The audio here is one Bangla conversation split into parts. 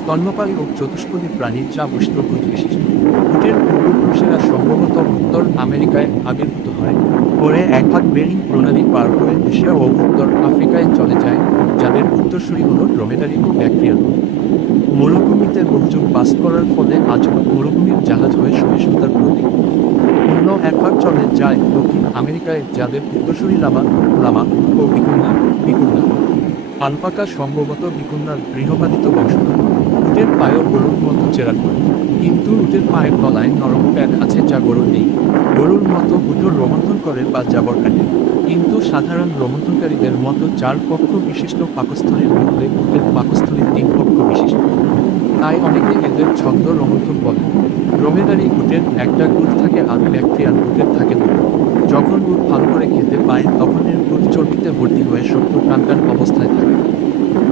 স্তন্যপায়ী ও চতুষ্পদী প্রাণী যা উষ্ণকূট বিশিষ্ট। উটের পূর্বপুরুষেরা সম্ভবত উত্তর আমেরিকায় আবির্ভূত হয়, পরে এক ভাগ বেরিং প্রণালী পার হয়ে এশিয়া ও উত্তর আফ্রিকায় চলে যায়, যাদের উত্তরসূরি হল ড্রোমেডারি ও ব্যাকটেরিয়াল। মরুভূমিতে বহুযুগ বাস করার ফলে আজ মরুভূমির জাহাজ হয়ে সহিষ্ণুতার প্রতীক। অন্য এক ভাগ চলে যায় দক্ষিণ আমেরিকায়, যাদের উত্তরসূরি লামা লামা ও ভিকুনা ভিকুনা। আলপাকা সম্ভবত ভিকুনার গৃহপালিত বংশধর। উটের পায়েও গরুর মতো চেরাকোট, কিন্তু উটের পায়ের তলায় নরম প্যাড আছে যা গরুর নেই। গরুর মতো উটও রোমন্থন করে বা জাবর কাটে, কিন্তু সাধারণ রোমন্থনকারীদের মতো 4 পক্ষ বিশিষ্ট পাকস্থলীর মধ্যে উটের পাকস্থলী 3 পক্ষ বিশিষ্ট। তাই অনেকে এদের ছন্দ রোমন্থন বলে। ড্রোমেডারি উটের একটা গুড় থাকে আর ব্যাকটেরিয়াল উটের থাকে দুটো। যখন গুড় ভালো করে খেতে পায় তখন এর গুড় চর্বিতে ভর্তি হয়ে শক্ত টানটান অবস্থায় থাকে।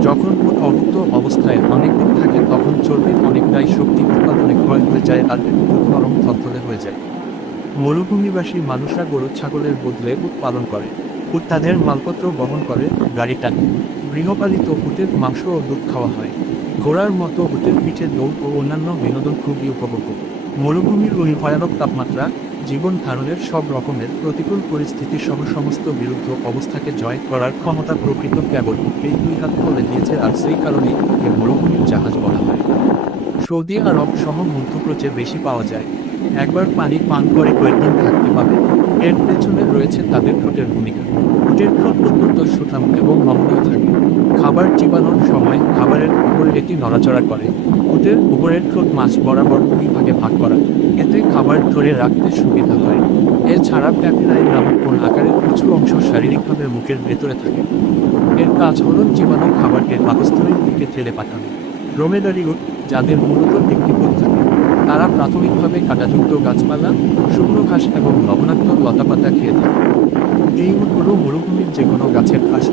যখন উট অভুক্ত অবস্থায় অনেক দিন থাকে তখন চর্বির অনেকটাই শক্তি উৎপাদনে ক্ষয় হয়ে যায় আর উট নরম থলথলে হয়ে যায়। মরুভূমিবাসী মানুষরা গরু ছাগলের বদলে উট পালন করে। উট তাদের মালপত্র বহন করে, গাড়ি টানে। গৃহপালিত উটের মাংস ও দুধ খাওয়া হয়। ঘোড়ার মতো উটের পিঠে দৌড় ও অন্যান্য বিনোদন খুবই উপভোগ্য। মরুভূমির ওই ভয়ানক তাপমাত্রা, জীবন ধারণের সব রকমের প্রতিকূল পরিস্থিতি সহ সমস্ত বিরুদ্ধ অবস্থাকে জয় করার ক্ষমতা প্রকৃত কেবল উটকেই 2 হাত বলে দিয়েছে, আর সেই কারণেই উটকে মরুভূমির জাহাজ বলা হয়। সৌদি আরব সহ মধ্যপ্রাচ্যে বেশি পাওয়া যায়। একবার পানি পান করে কয়েকদিন থাকতে পাবে। এর পেছনে রয়েছে তাদের ঠোঁটের ভূমিকা। উটের ঠোঁট অত্যন্ত সুঠাম এবং নমনীয় থাকে। খাবার চিবানোর সময় খাবারের উপরে এটি নড়াচড়া করে। উটের উপরের ঠোঁট মাছ বরাবর 2 ভাগে ভাগ করা, এতে খাবার ধরে রাখতে সুবিধা হয়। এছাড়া প্যাপিলাই নামক কোন আকারের কিছু অংশ শারীরিকভাবে মুখের ভেতরে থাকে। এর কাজ হল চিবানো খাবারকে পাকস্থলীর দিকে ঠেলে পাঠানো। ড্রোমেডারি উট, যাদের মূলত একটি পথ থাকে, তারা প্রাথমিকভাবে কাঁটাযুক্ত গাছপালা, শুকনো ঘাস এবং লবণাক্ত লতাপাতা খেয়ে থাকে। এই উটগুলো মরুভূমির যে কোনো গাছের ঘাস,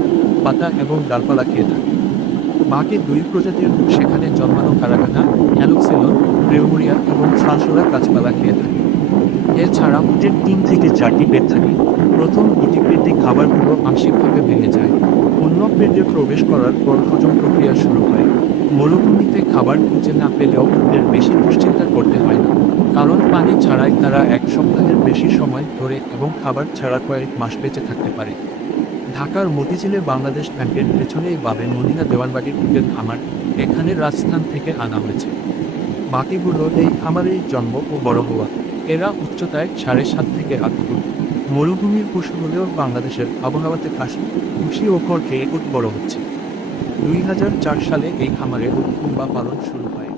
পাতা এবং ডালপালা খেয়ে থাকে। বাকি 2 প্রজাতির উট সেখানে জন্মানো কারাগানা, অ্যালুক্সিলন, রেউমুরিয়া এবং সালসোলা গাছপালা খেয়ে থাকে। এছাড়া উটের 3 থেকে 4টি পেট থাকে। প্রথম 2টি পেটে খাবারগুলো আংশিকভাবে ভেঙে যায়। অন্য পেটে প্রবেশ করার পর হজম প্রক্রিয়া শুরু হয়। মরুভূমিতে খাবার খুঁজে না পেলেও উটের বেশি দুশ্চিন্তা করতে হয় না, কারণ পানি ছাড়াই তারা 1 সপ্তাহের বেশি সময় ধরে এবং খাবার ছাড়া কয়েক মাস বেঁচে থাকতে পারে। ঢাকার মতিঝিলে বাংলাদেশ ব্যাংকের পেছনেই পাবেন মদিনা দেওয়ানবাড়ির উটের খামার। এখানে রাজস্থান থেকে আনা হয়েছে। বাকিগুলো এই খামারেই জন্ম ও বড় হওয়া। এরা উচ্চতায় 7.5 থেকে 8 ফুট। মরুভূমির পশু হলেও বাংলাদেশের আবহাওয়াতে ঘাস, ভুসি ও খড় খেয়ে উট বড় হচ্ছে। 2004 সালে এই খামারে উট কুরবা পালন শুরু হয়।